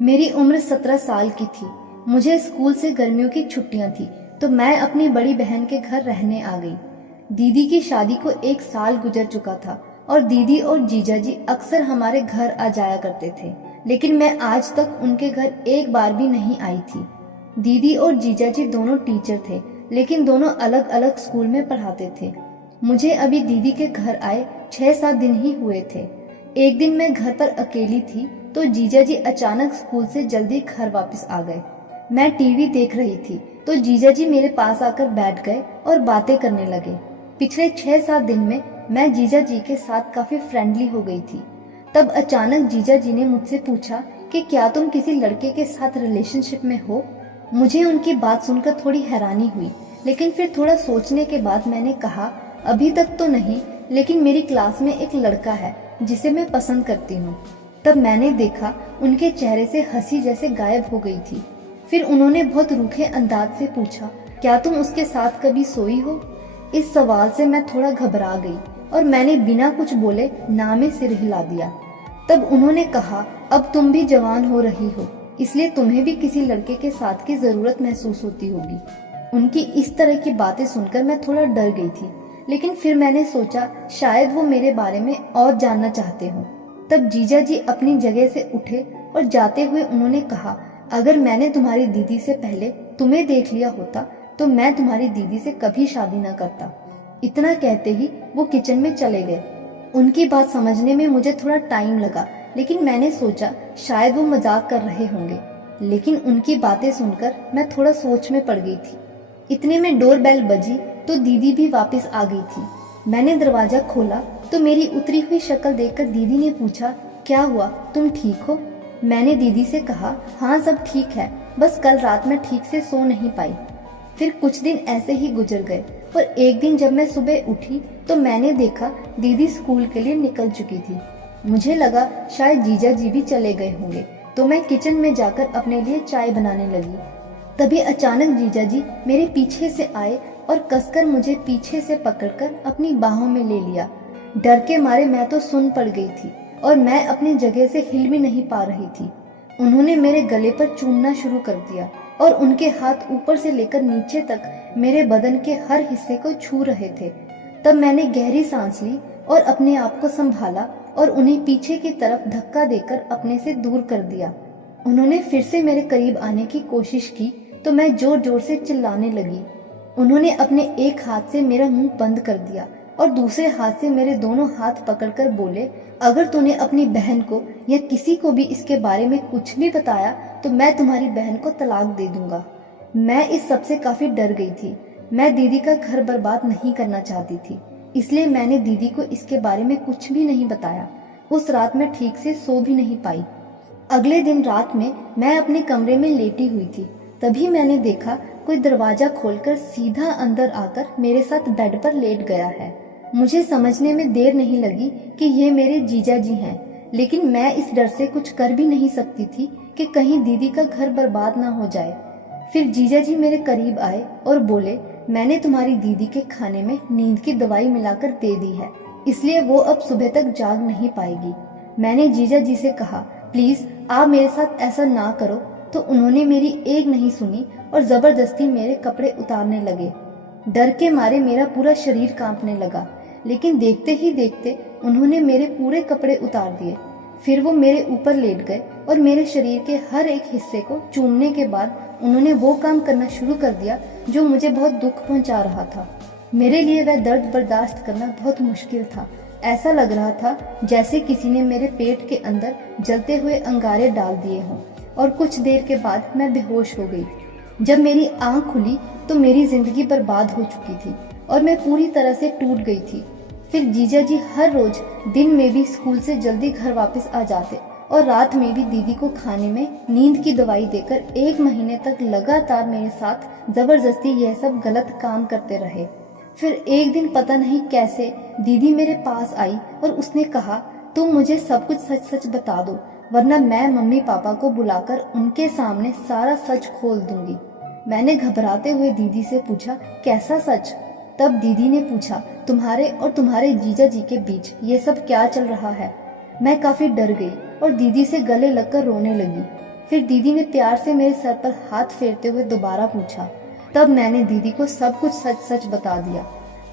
मेरी उम्र 17 साल की थी। मुझे स्कूल से गर्मियों की छुट्टियां थी तो मैं अपनी बड़ी बहन के घर रहने आ गई। दीदी की शादी को 1 साल गुजर चुका था और दीदी और जीजा जी अक्सर हमारे घर आ जाया करते थे, लेकिन मैं आज तक उनके घर एक बार भी नहीं आई थी। दीदी और जीजा जी दोनों टीचर थे, लेकिन दोनों अलग अलग स्कूल में पढ़ाते थे। मुझे अभी दीदी के घर आए 6-7 दिन ही हुए थे। एक दिन मैं घर पर अकेली थी तो जीजा जी अचानक स्कूल से जल्दी घर वापस आ गए। मैं टीवी देख रही थी तो जीजा जी मेरे पास आकर बैठ गए और बातें करने लगे। पिछले 6-7 दिन में मैं जीजा जी के साथ काफी फ्रेंडली हो गई थी। तब अचानक जीजा जी ने मुझसे पूछा कि क्या तुम किसी लड़के के साथ रिलेशनशिप में हो। मुझे उनकी बात सुनकर थोड़ी हैरानी हुई, लेकिन फिर थोड़ा सोचने के बाद मैंने कहा, अभी तक तो नहीं, लेकिन मेरी क्लास में एक लड़का है जिसे मैं पसंद करती हूँ। तब मैंने देखा उनके चेहरे से हंसी जैसे गायब हो गई थी। फिर उन्होंने बहुत रूखे अंदाज से पूछा, क्या तुम उसके साथ कभी सोई हो। इस सवाल से मैं थोड़ा घबरा गई और मैंने बिना कुछ बोले ना में सिर हिला दिया। तब उन्होंने कहा, अब तुम भी जवान हो रही हो, इसलिए तुम्हें भी किसी लड़के के साथ की जरूरत महसूस होती होगी। उनकी इस तरह की बातें सुनकर मैं थोड़ा डर गई थी, लेकिन फिर मैंने सोचा शायद वो मेरे बारे में और जानना चाहते हो। तब जीजा जी अपनी जगह से उठे और जाते हुए उन्होंने कहा, अगर मैंने तुम्हारी दीदी से पहले तुम्हें देख लिया होता तो मैं तुम्हारी दीदी से कभी शादी न करता। इतना कहते ही वो किचन में चले गए। उनकी बात समझने में मुझे थोड़ा टाइम लगा, लेकिन मैंने सोचा शायद वो मजाक कर रहे होंगे। लेकिन उनकी बातें सुनकर मैं थोड़ा सोच में पड़ गई थी। इतने में डोरबेल बजी तो दीदी भी वापस आ गई थी। मैंने दरवाजा खोला तो मेरी उतरी हुई शक्ल देखकर दीदी ने पूछा, क्या हुआ, तुम ठीक हो। मैंने दीदी से कहा, हाँ सब ठीक है, बस कल रात में ठीक से सो नहीं पाई। फिर कुछ दिन ऐसे ही गुजर गए और एक दिन जब मैं सुबह उठी तो मैंने देखा दीदी स्कूल के लिए निकल चुकी थी। मुझे लगा शायद जीजा जी भी चले गए होंगे, तो मैं किचन में जाकर अपने लिए चाय बनाने लगी। तभी अचानक जीजा जी मेरे पीछे से आए और कसकर मुझे पीछे से पकड़कर अपनी बाहों में ले लिया। डर के मारे मैं तो सुन्न पड़ गई थी और मैं अपनी जगह से हिल भी नहीं पा रही थी। उन्होंने मेरे गले पर चूमना शुरू कर दिया और उनके हाथ ऊपर से लेकर नीचे तक मेरे बदन के हर हिस्से को छू रहे थे। तब मैंने गहरी सांस ली और अपने आप को संभाला और उन्हें पीछे की तरफ धक्का देकर अपने से दूर कर दिया। उन्होंने फिर से मेरे करीब आने की कोशिश की तो मैं जोर जोर से चिल्लाने लगी। उन्होंने अपने एक हाथ से मेरा मुंह बंद कर दिया और दूसरे हाथ से मेरे दोनों हाथ पकड़कर बोले, अगर तूने अपनी बहन को या किसी को भी इसके बारे में कुछ भी बताया तो मैं तुम्हारी बहन को तलाक दे दूंगा। मैं इस सब से काफी डर गई थी। मैं दीदी का घर बर्बाद नहीं करना चाहती थी, इसलिए मैंने दीदी को इसके बारे में कुछ भी नहीं बताया। उस रात मैं ठीक से सो भी नहीं पाई। अगले दिन रात में मैं अपने कमरे में लेटी हुई थी। तभी मैंने देखा कोई दरवाजा खोलकर सीधा अंदर आकर मेरे साथ बेड पर लेट गया है। मुझे समझने में देर नहीं लगी कि ये मेरे जीजा जी हैं, लेकिन मैं इस डर से कुछ कर भी नहीं सकती थी कि कहीं दीदी का घर बर्बाद ना हो जाए। फिर जीजा जी मेरे करीब आए और बोले, मैंने तुम्हारी दीदी के खाने में नींद की दवाई मिलाकर दे दी है, इसलिए वो अब सुबह तक जाग नहीं पाएगी। मैंने जीजा जी से कहा, प्लीज आप मेरे साथ ऐसा ना करो, तो उन्होंने मेरी एक नहीं सुनी और जबरदस्ती मेरे कपड़े उतारने लगे। डर के मारे मेरा पूरा शरीर कांपने लगा, लेकिन देखते ही देखते उन्होंने मेरे पूरे कपड़े उतार दिए। फिर वो मेरे ऊपर लेट गए और मेरे शरीर के हर एक हिस्से को चूमने के बाद उन्होंने वो काम करना शुरू कर दिया जो मुझे बहुत दुख पहुंचा रहा था। मेरे लिए वह दर्द बर्दाश्त करना बहुत मुश्किल था। ऐसा लग रहा था जैसे किसी ने मेरे पेट के अंदर जलते हुए अंगारे डाल दिए हों, और कुछ देर के बाद मैं बेहोश हो गई। जब मेरी आंख खुली तो मेरी जिंदगी बर्बाद हो चुकी थी और मैं पूरी तरह से टूट गई थी। फिर जीजा जी हर रोज दिन में भी स्कूल से जल्दी घर वापस आ जाते और रात में भी दीदी को खाने में नींद की दवाई देकर 1 महीने तक लगातार मेरे साथ जबरदस्ती यह सब गलत काम करते रहे। फिर एक दिन पता नहीं कैसे दीदी मेरे पास आई और उसने कहा, तुम मुझे सब कुछ सच सच बता दो, वरना मैं मम्मी पापा को बुलाकर उनके सामने सारा सच खोल दूंगी। मैंने घबराते हुए दीदी से पूछा, कैसा सच। तब दीदी ने पूछा, तुम्हारे और तुम्हारे जीजा जी के बीच ये सब क्या चल रहा है। मैं काफी डर गई और दीदी से गले लगकर रोने लगी। फिर दीदी ने प्यार से मेरे सर पर हाथ फेरते हुए दोबारा पूछा। तब मैंने दीदी को सब कुछ सच सच बता दिया।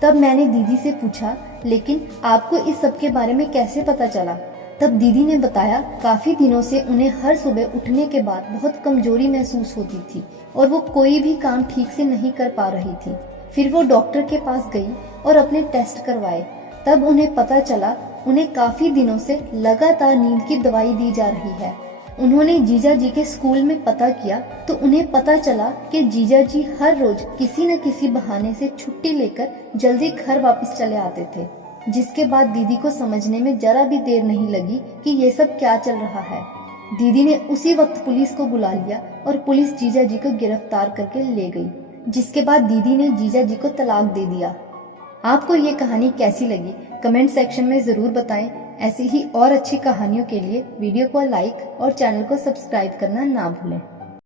तब मैंने दीदी से पूछा, लेकिन आपको इस सब के बारे में कैसे पता चला? तब दीदी ने बताया, काफी दिनों से उन्हें हर सुबह उठने के बाद बहुत कमजोरी महसूस होती थी और वो कोई भी काम ठीक से नहीं कर पा रही थी। फिर वो डॉक्टर के पास गई और अपने टेस्ट करवाए। तब उन्हें पता चला उन्हें काफी दिनों से लगातार नींद की दवाई दी जा रही है। उन्होंने जीजा जी के स्कूल में पता किया तो उन्हें पता चला कि जीजा जी हर रोज किसी न किसी बहाने से छुट्टी लेकर जल्दी घर वापस चले आते थे, जिसके बाद दीदी को समझने में जरा भी देर नहीं लगी कि ये सब क्या चल रहा है। दीदी ने उसी वक्त पुलिस को बुला लिया और पुलिस जीजा जी को गिरफ्तार करके ले गई, जिसके बाद दीदी ने जीजा जी को तलाक दे दिया। आपको ये कहानी कैसी लगी कमेंट सेक्शन में जरूर बताएं। ऐसी ही और अच्छी कहानियों के लिए वीडियो को लाइक और चैनल को सब्सक्राइब करना ना भूलें।